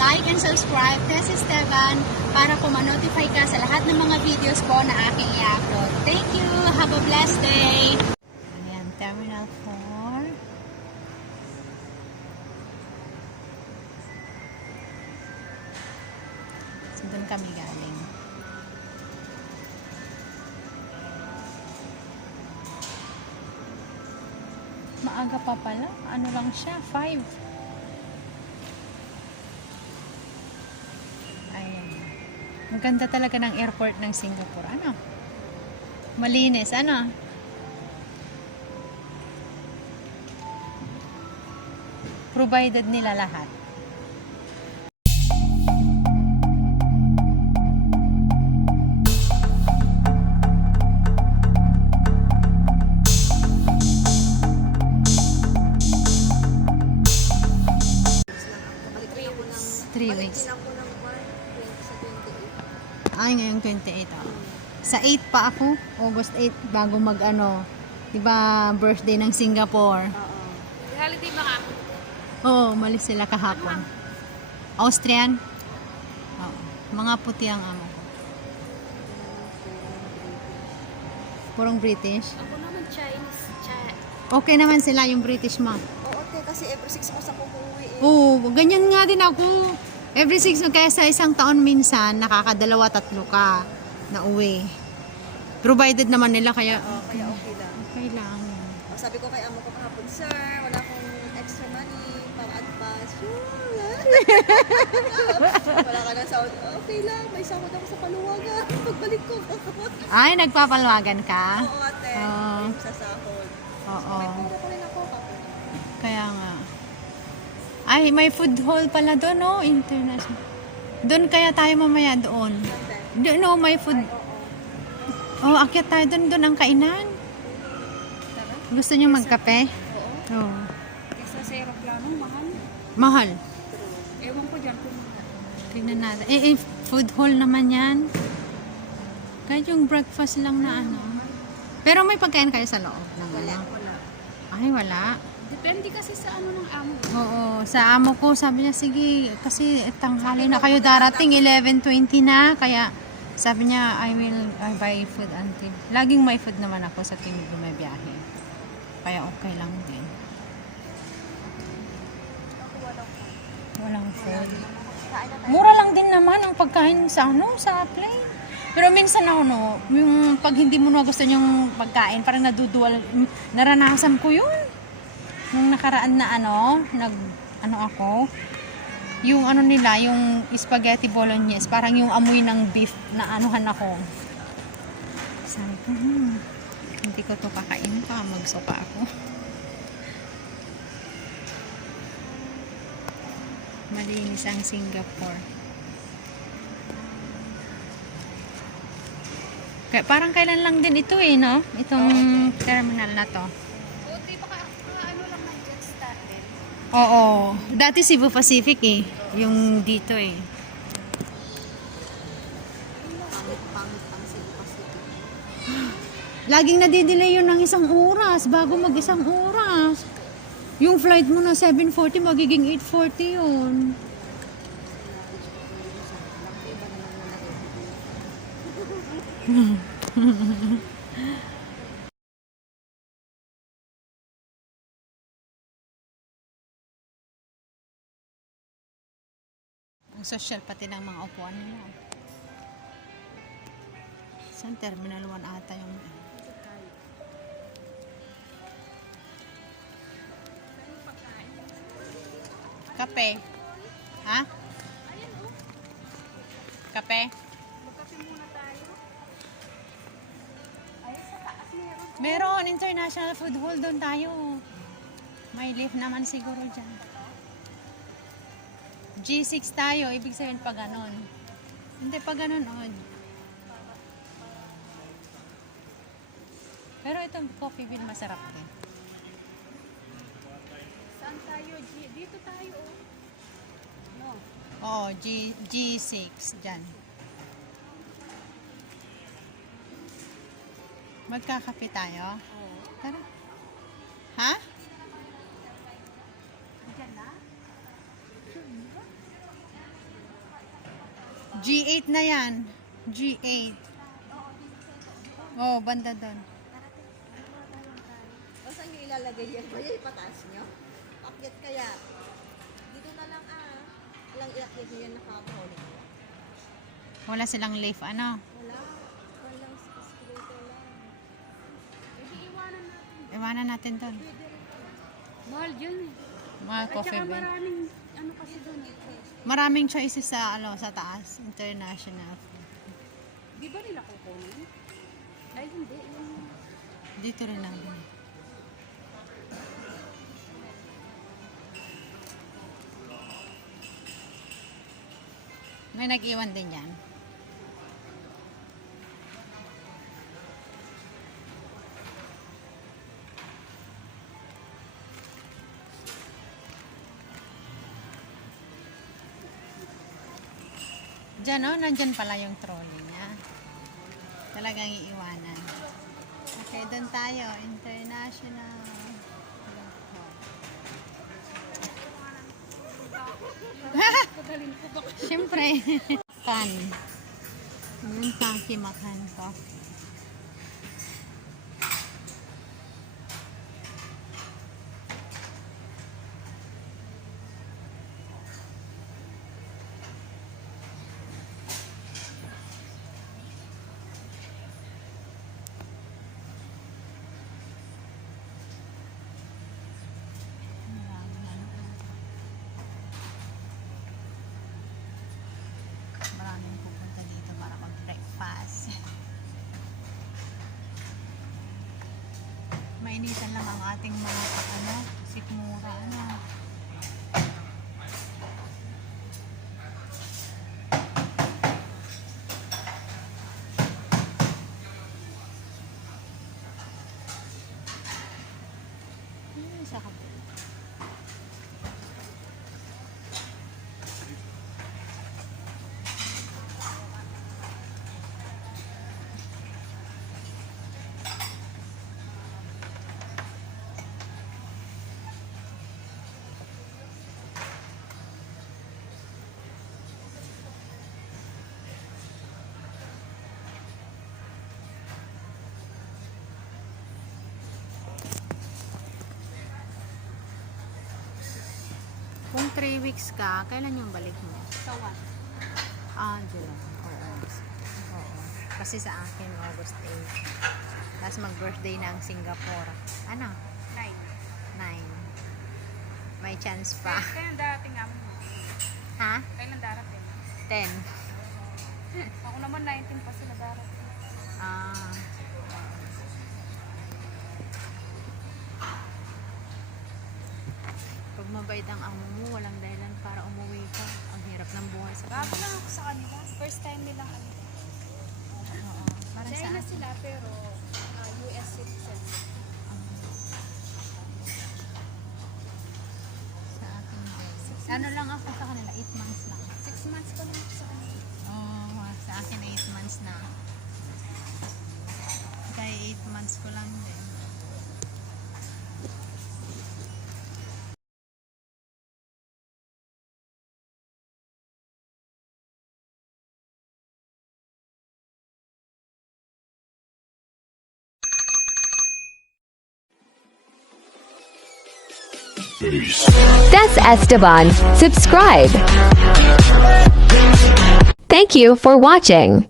like and subscribe, Tess Esteban, para po ma-notify ka sa lahat ng mga videos po na aking i-upload. Thank you! Have a blessed day! Ayan, Terminal 4. So, doon kami galing. Maaga pa pala. Ano lang siya? 5. Ayan. Ang ganda talaga ng airport ng Singapore. Ano? Malinis. Ano? Provided nila lahat. Ay, ngayong 28. Oh. Sa 8 pa ako. August 8, bago mag ano. Diba, birthday ng Singapore. Oo. Holiday ba ka? Oo, malis sila kahapon. Austrian? Oo. Mga puti ang amo ko. Purong British? Ako naman Chinese. Okay naman sila yung British mo. Oo, kasi every 6 months ako umuwi eh. Oo, ganyan nga din ako. Every 6 months, kaya sa isang taon minsan, nakakadalawa, 3 ka na uwi. Provided naman nila, kaya Kaya okay lang. okay lang. Sabi ko kay amo ko kahapon, sir, wala akong extra money para advance. Wala ka na sahod. Okay lang, may sahod ako sa paluwagan. Pagbalik ko. Ay, nagpapalwagan ka? Oo, ate. Oo. Sa sahod. Oo. May puro ko rin ako. Kaya nga. Ay, may food hall pala doon, no? International. Doon kaya tayo mamaya doon. Doon, no, may food. Oh, akyat tayo doon. Doon ang kainan. Gusto niyo magkape? Oo. Oo. Kesa sa aeroplano, mahal. Mahal. Ewan ko dyan kung mahal. Tignan natin. Food hall naman yan. Kahit yung breakfast lang na ano. Pero may pagkain kayo sa loob ng Wala. ano? Ay, wala. Depende kasi sa ano ng amo. Oo, sa amo ko, sabi niya, sige, kasi tanghali na kayo darating, 11:20 na, kaya sabi niya, I buy food until. Laging may food naman ako sa tuwing bumibiyahe. Kaya okay lang din. Walang food. Mura lang din naman ang pagkain sa sa plane. Pero minsan ako, no, yung pag hindi mo na gusto yung pagkain, parang naduduwal, naranasan ko yun. Nung nakaraan na ako, yung ano nila, yung spaghetti bolognese, parang yung amoy ng beef na anuhan ako. Sabi ko, hindi ko to kakain pa, magsopa ako. Malinis ang Singapore. Kaya, parang kailan lang din ito eh, no? Itong terminal na to. Oo. Dati Cebu Pacific eh. Yung dito eh. Pangit ang Cebu Pacific. Laging nadidelay yun ng 1 oras bago mag-1 oras. Yung flight mo na 7:40 magiging 8:40 yun. Ang social pati ng mga upuan nila. Saan Terminal 1 ata yung kape. Ha? Kape? Magkape muna tayo. Ay, sa taas meron. Meron, international food hall doon tayo. May lift naman siguro dyan. G6 tayo, ibig sabihin pa ganon. Hindi pa ganon, oh. Pero itong coffee bean masarap din. Saan tayo? Dito tayo. No. Oo, G6 dyan. Magkakape tayo? Oo. Tara. Ha? Diyan na? G8 na yan. G8. Oh, banda doon. O saan nyo ilalagay yan? Kaya ipataas nyo? Akyat kaya. Dito na lang Walang iakyat nyo yan nakapahuli nyo. Wala silang lift, ano? Wala. Walang escalator lang. Hindi iwanan natin. Iwanan natin doon. Mahal yun eh. Mga At coffee saka bean. maraming ano kasi doon. Maraming choices sa sa taas, international. Di ba nila kukunin? Ay hindi. Dito rin lang. May nag-iwan din yan. Diyan, oh, nandyan pala yung trolley niya. Talagang iiwanan. Okay, doon tayo. International. Siyempre. Kan. Yung tangki makan ko. Maraming pupunta dito para mag-breakfast. Mainitan lang ang ating mga sikmura, ano. Sa kapit. Kung 3 weeks ka, kailan yung balik mo? Sawan. July. Oo. Oo. Kasi sa akin, August 8. Tapos mag-birthday na ang Singapore. Ano? 9. 9. May chance pa. Kailan darating nga mo? Ha? Kailan darating? 10. Ako naman 19 pa sila darating. Ah. Pag mabait ang amo mo, walang dahilan para umuwi ka. Ang hirap ng buhay sa Bago Pinas. lang ako sa kanila. First time nilang ano. Oo. Para sa China sila pero US citizens. sa akin din. Ano lang ako sa kanila? 8 months lang. 6 months pa lang ako sa kanila. Oo. Sa akin 8 months na. Kaya 8 months ko lang din. That's Esteban. Subscribe. Thank you for watching.